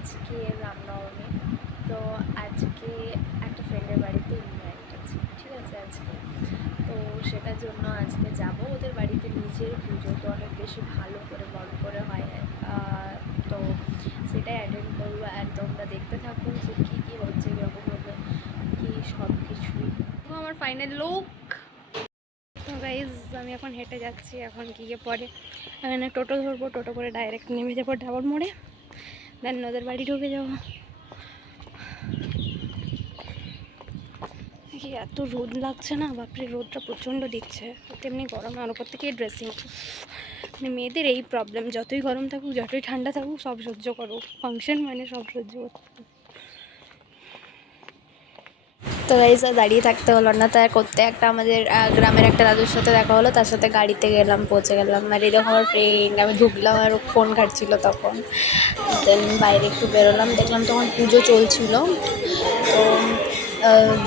আজকে রামনবমী। তো আজকে একটা ফ্রেন্ডের বাড়িতে ইনভাইট আছে, ঠিক আছে আজকে। তো সেটার জন্য আজকে যাব ওদের বাড়িতে। নিজের পুজো তো অনেক বেশি ভালো করে বড় করে হয়, তো সেটাই অ্যাটেন্ড করবো। আর তোমরা দেখতে থাকো যে কী কী হচ্ছে, কীরকমভাবে কী সব কিছুই। তো আমার ফাইনাল লুক। তো গাইজ আমি এখন হেঁটে যাচ্ছি, এখন গিয়ে পরে এখানে টোটো ধরবো, টোটো করে ডাইরেক্ট নেমে যাবো ডাবর মোড়ে, দেন ওদের বাড়ি ঢুকে যাবো। এত রোদ লাগছে না, বাপরে রোদটা প্রচণ্ড দিচ্ছে। তেমনি গরম, আর ওপর থেকে ড্রেসিং। মানে মেয়েদের এই প্রবলেম, যতই গরম থাকুক যতই ঠান্ডা থাকুক সব সহ্য করো, ফাংশন মানে সব সহ্য করতে। তো গাইজ আর দাঁড়িয়ে থাকতে হলো না, তাই করতে একটা আমাদের গ্রামের একটা দাদুর সাথে দেখা হলো, তার সাথে গাড়িতে গেলাম, পৌঁছে গেলাম। আর এই দেখো আমার ফ্রেন্ড, আমি ঢুকলাম আর ফোন ঘাটছিল তখন। দেন বাইরে একটু বেরোলাম, দেখলাম তখন পুজো চলছিল। তো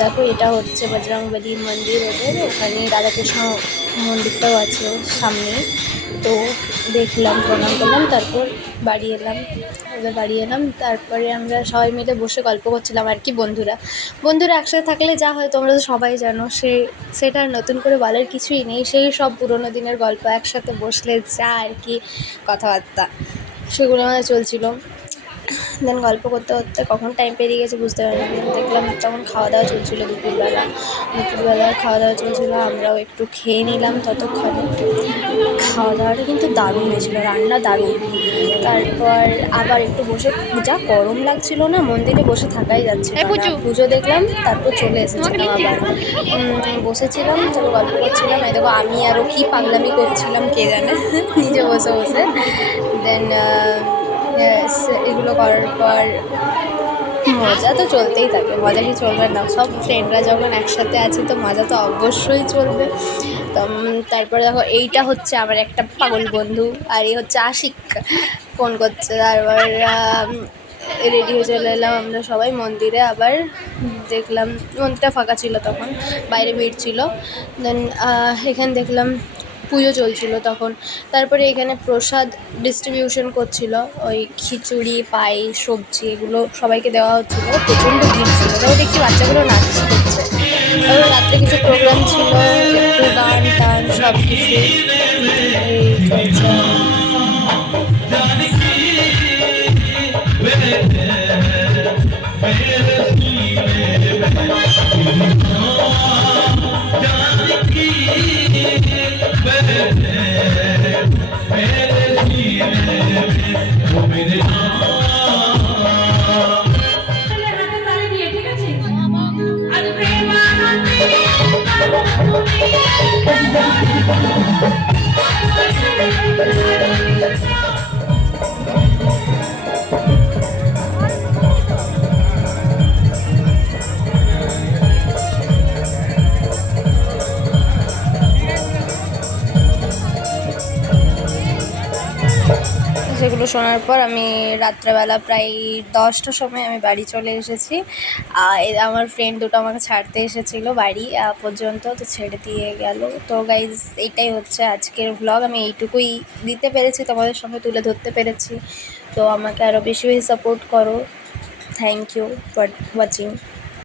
দেখো এটা হচ্ছে বজরংবলী মন্দির, ওদের ওখানে রাধাকৃষ্ণ মন্দিরটাও আছে সামনে। তো দেখলাম, প্রণাম করলাম, তারপর বাড়ি এলাম। এবার বাড়ি এলাম, তারপরে আমরা সবাই মিলে বসে গল্প করছিলাম আর কি। বন্ধুরা একসাথে থাকলে যা হয় তোমরা তো সবাই জানো, সেটা নতুন করে বলার কিছুই নেই। সেই সব পুরোনো দিনের গল্প একসাথে বসলে যা আর কি কথাবার্তা, সেগুলো আমাদের চলছিল। দেন গল্প করতে করতে কখন টাইম পেরিয়ে গেছে বুঝতে পারিনি। দেন দেখলাম তখন খাওয়া দাওয়া চলছিলো, দুপুরবেলা খাওয়া দাওয়া চলছিলো, আমরাও একটু খেয়ে নিলাম ততক্ষণে। খাওয়া দাওয়াটা কিন্তু দারুণ হয়েছিলো, রান্না দারুণ। তারপর আবার একটু বসে, যা গরম লাগছিল না, মন্দিরে বসে থাকাই যাচ্ছিল না। পুজো দেখলাম, তারপর চলে এসেছিলাম আবার। বসেছিলাম, তারপর গল্প করছিলাম। এই দেখো আমি আরও কী পাগলামি করছিলাম কে জানে নিজে বসে বসে। দেন এগুলো করার পর মজা তো চলতেই থাকে, মজা কি চলবে না? সব ফ্রেন্ডরা যখন একসাথে আছি তো মজা তো অবশ্যই চলবে। তো তারপরে দেখো এইটা হচ্ছে আমার একটা পাগল বন্ধু, আর এই হচ্ছে আশিক, ফোন করছে। তারপর রেডি হয়ে চলে এলাম আমরা সবাই মন্দিরে। আবার দেখলাম মন্দিরটা ফাঁকা ছিল তখন, বাইরে ভিড় ছিল। দেন এখানে দেখলাম পুজো চলছিল তখন। তারপরে এখানে প্রসাদ ডিস্ট্রিবিউশন করছিল, ওই খিচুড়ি, পায়েস, সবজি, এগুলো সবাইকে দেওয়া হচ্ছিলো। প্রচণ্ড ভিড় ছিল, তারপর দেখছি বাচ্চাগুলো নাচ করছে। তারপর রাত্রে কিছু প্রোগ্রাম ছিল, একটু গান টান সব কিছু এই চলছে। সেগুলো শোনার পর আমি রাত্রেবেলা প্রায় 10টার সময় আমি বাড়ি চলে এসেছি। আমার ফ্রেন্ড দুটো আমাকে ছাড়তে এসেছিলো বাড়ি পর্যন্ত, তো ছেড়ে দিয়ে গেল। তো গাইজ এইটাই হচ্ছে আজকের ভ্লগ, আমি এইটুকুই দিতে পেরেছি, তোমাদের সঙ্গে তুলে ধরতে পেরেছি। তো আমাকে আরও বেশি বেশি সাপোর্ট করো। Thank you for watching.